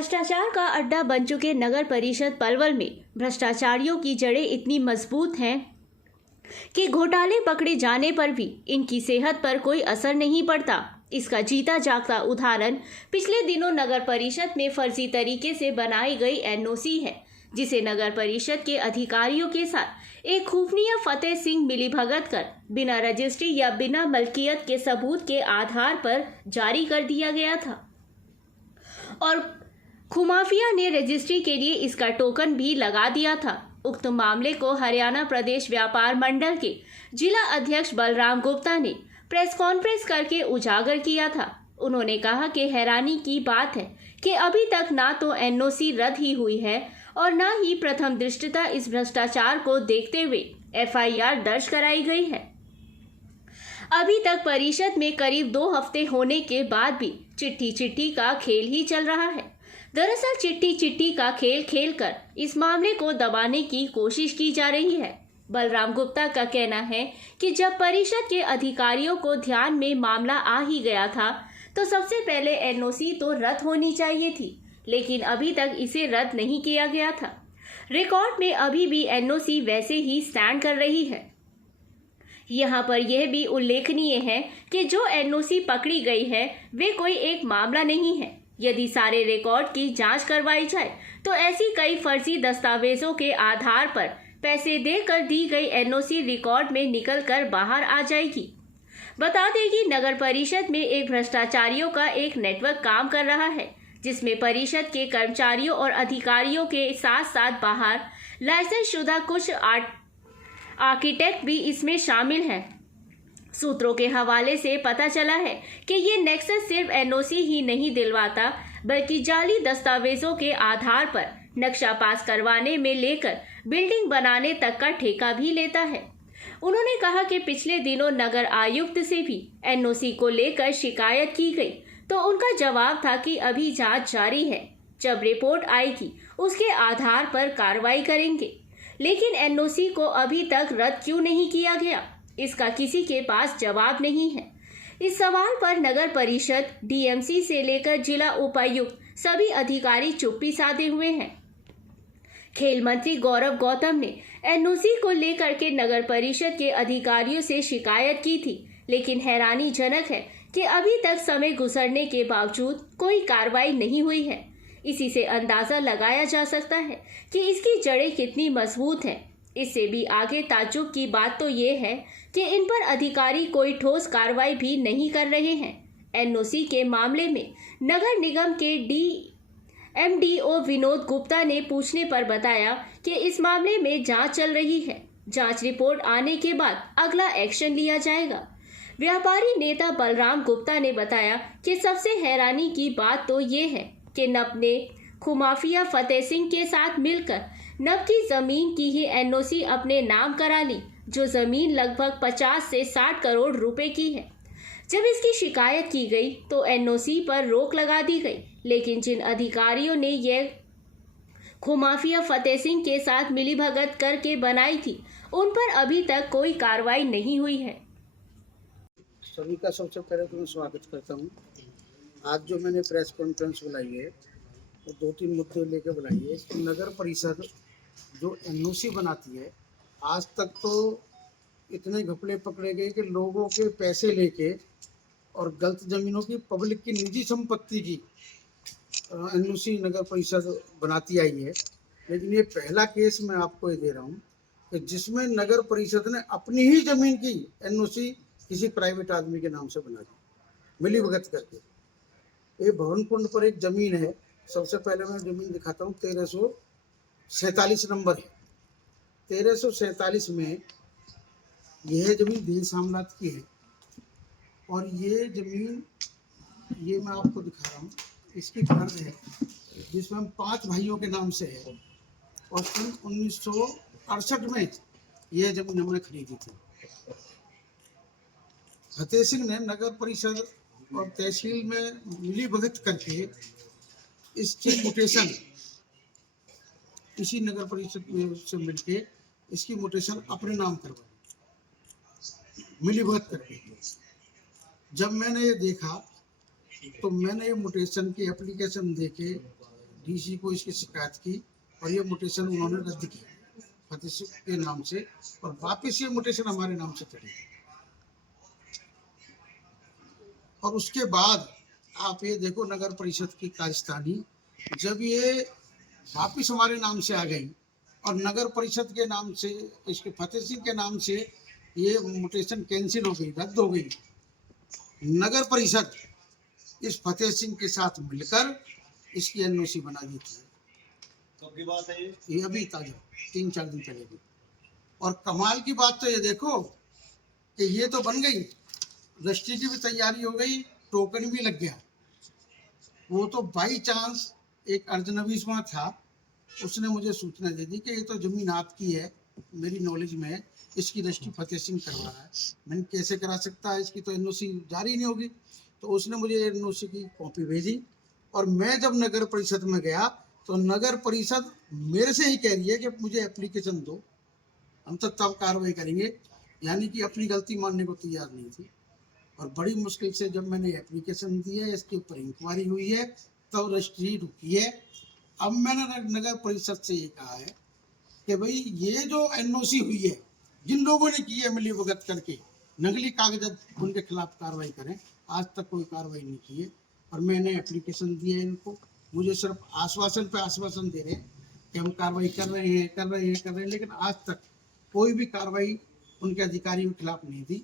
भ्रष्टाचार का अड्डा बन चुके नगर परिषद पलवल में भ्रष्टाचारियों की जड़ें इतनी मजबूत हैं कि घोटाले पकड़े जाने पर भी इनकी सेहत पर कोई असर नहीं पड़ता। इसका जीता जागता उदाहरण पिछले दिनों नगर परिषद में फर्जी तरीके से बनाई गई एनओसी है, जिसे नगर परिषद के अधिकारियों के साथ एक खुफिया फतेह सिंह मिलीभगत कर बिना रजिस्ट्री या बिना मलकियत के सबूत के आधार पर जारी कर दिया गया था और खुमाफिया ने रजिस्ट्री के लिए इसका टोकन भी लगा दिया था। उक्त मामले को हरियाणा प्रदेश व्यापार मंडल के जिला अध्यक्ष बलराम गुप्ता ने प्रेस कॉन्फ्रेंस करके उजागर किया था। उन्होंने कहा कि हैरानी की बात है कि अभी तक ना तो एनओसी रद्द ही हुई है और ना ही प्रथम दृष्टया इस भ्रष्टाचार को देखते हुए एफआईआर दर्ज कराई गई है। अभी तक परिषद में करीब 2 हफ्ते होने के बाद भी चिट्ठी का खेल ही चल रहा है। दरअसल चिट्ठी का खेल खेलकर इस मामले को दबाने की कोशिश की जा रही है। बलराम गुप्ता का कहना है कि जब परिषद के अधिकारियों को ध्यान में मामला आ ही गया था तो सबसे पहले एनओसी तो रद्द होनी चाहिए थी, लेकिन अभी तक इसे रद्द नहीं किया गया था। रिकॉर्ड में अभी भी एनओसी वैसे ही स्टैंड कर रही है। यहाँ पर यह भी उल्लेखनीय है कि जो एनओसी पकड़ी गई है वे कोई एक मामला नहीं है। यदि सारे रिकॉर्ड की जांच करवाई जाए तो ऐसी कई फर्जी दस्तावेजों के आधार पर पैसे देकर दी गई एनओसी रिकॉर्ड में निकल कर बाहर आ जाएगी। बता दें कि नगर परिषद में एक भ्रष्टाचारियों का एक नेटवर्क काम कर रहा है, जिसमें परिषद के कर्मचारियों और अधिकारियों के साथ साथ बाहर लाइसेंस शुदा कुछ आर्किटेक्ट भी इसमें शामिल हैं। सूत्रों के हवाले से पता चला है कि ये नेक्सस सिर्फ एनओसी ही नहीं दिलवाता बल्कि जाली दस्तावेजों के आधार पर नक्शा पास करवाने में लेकर बिल्डिंग बनाने तक का ठेका भी लेता है। उन्होंने कहा कि पिछले दिनों नगर आयुक्त से भी एनओसी को लेकर शिकायत की गई तो उनका जवाब था कि अभी जांच जारी है, जब रिपोर्ट आएगी उसके आधार पर कार्रवाई करेंगे। लेकिन एनओसी को अभी तक रद्द क्यों नहीं किया गया, इसका किसी के पास जवाब नहीं है। इस सवाल पर नगर परिषद, डीएमसी से लेकर जिला उपायुक्त सभी अधिकारी चुप्पी साधे हुए हैं। खेल मंत्री गौरव गौतम ने एनओसी को लेकर के नगर परिषद के अधिकारियों से शिकायत की थी, लेकिन हैरानीजनक है कि अभी तक समय गुजरने के बावजूद कोई कार्रवाई नहीं हुई है। इसी से अंदाजा लगाया जा सकता है कि इसकी जड़ें कितनी मजबूत हैं। इससे भी आगे ताज्जुब की बात तो ये है कि इन पर अधिकारी कोई ठोस कार्रवाई भी नहीं कर रहे हैं। एनओसी के मामले में नगर निगम के एमडीओ विनोद गुप्ता ने पूछने पर बताया कि इस मामले में जांच चल रही है। जांच रिपोर्ट आने के बाद अगला एक्शन लिया जाएगा। व्यापारी नेता बलराम गुप्ता ने बताया कि सबसे हैरानी की बात तो ये है कि नब ने खुमाफिया फतेह सिंह के साथ मिलकर नब की जमीन की ही एनओसी अपने नाम करा ली, जो जमीन लगभग 50 से 60 करोड़ रुपए की है। जब इसकी शिकायत की गई तो एनओसी पर रोक लगा दी गई, लेकिन जिन अधिकारियों ने यह खुमाफिया फतेह सिंह के साथ मिलीभगत करके बनाई थी उन पर अभी तक कोई कार्रवाई नहीं हुई है। सभी का सबसे पहले तो मैं स्वागत करता हूँ। आज जो मैंने प्रेस कॉन्फ्रेंस बुलाई है वो 2-3 मुद्दे लेकर बुलाई है। नगर परिषद जो एनओसी बनाती है, आज तक तो इतने घपले पकड़े गए कि लोगों के पैसे लेके और गलत जमीनों की, पब्लिक की निजी संपत्ति की एनओसी नगर परिषद बनाती आई है। लेकिन ये पहला केस मैं आपको ये दे रहा हूँ कि जिसमें नगर परिषद ने अपनी ही जमीन की एनओसी किसी प्राइवेट आदमी के नाम से बना दी, मिलीभगत करके। ये भवन कुंड पर एक जमीन है, सबसे पहले मैं जमीन दिखाता हूँ। 1347 नंबर है। 1347 में यह जमीन देश आमलात की है और ये जमीन, ये मैं आपको दिखा रहा हूँ, इसकी फर्ज है जिसमें हम 5 भाइयों के नाम से है और सन 1968 में यह जमीन हमने खरीदी थी। फतेह सिंह ने नगर परिषद और तहसील में मिलीभगत करके इसकी म्यूटेशन, इसी नगर परिषद में से मिलके इसकी म्यूटेशन अपने नाम करवाई, मिलीभगत करके। जब मैंने ये देखा तो मैंने ये म्यूटेशन की एप्लीकेशन देके डीसी को इसकी शिकायत की और ये म्यूटेशन उन्होंने रद्द की फतेह सिंह के नाम से, और वापस ये म्यूटेशन हमारे नाम से चली। और उसके बाद आप ये देखो नगर परिषद की कार्यस्थानी, जब ये वापिस हमारे नाम से आ गई और नगर परिषद के नाम से, इसके फतेह सिंह के नाम से ये म्यूटेशन कैंसिल हो गई, रद्द हो गई, नगर परिषद इस फतेह सिंह के साथ मिलकर इसकी एनओसी बना दी थी। कब की बात है ये अभी ताजा 3-4 दिन चलेगी। और कमाल की बात तो ये देखो कि ये तो बन गई, रजिस्ट्री की भी तैयारी हो गई, टोकन भी लग गया। वो तो बाई चांस एक अर्जनवीस वहाँ था, उसने मुझे सूचना दे दी कि ये तो जमीन आपकी है, मेरी नॉलेज में है, इसकी रजिस्ट्री फतेह सिंह करवा रहा है। मैंने कैसे करा सकता है, इसकी तो एनओसी जारी नहीं होगी। तो उसने मुझे एनओसी की कॉपी भेजी और मैं जब नगर परिषद में गया तो नगर परिषद मेरे से ही कह रही है कि मुझे एप्लीकेशन दो, हम तो तब कार्रवाई करेंगे, यानी कि अपनी गलती मानने को तैयार नहीं थी। और बड़ी मुश्किल से जब मैंने एप्लीकेशन दी है, इसके ऊपर इंक्वायरी हुई है, तब रजिस्ट्री रुकी है। अब मैंने नगर परिषद से ये कहा है कि भाई ये जो एनओसी हुई है, जिन लोगों ने की है मिली भगत करके नकली कागजात, उनके खिलाफ कार्रवाई करें। आज तक कोई कार्रवाई नहीं की है और मैंने एप्लीकेशन दी है इनको, मुझे सिर्फ आश्वासन पे आश्वासन दे रहे हैं कि हम कार्रवाई कर रहे हैं, लेकिन आज तक कोई भी कार्रवाई उनके अधिकारियों के खिलाफ नहीं थी।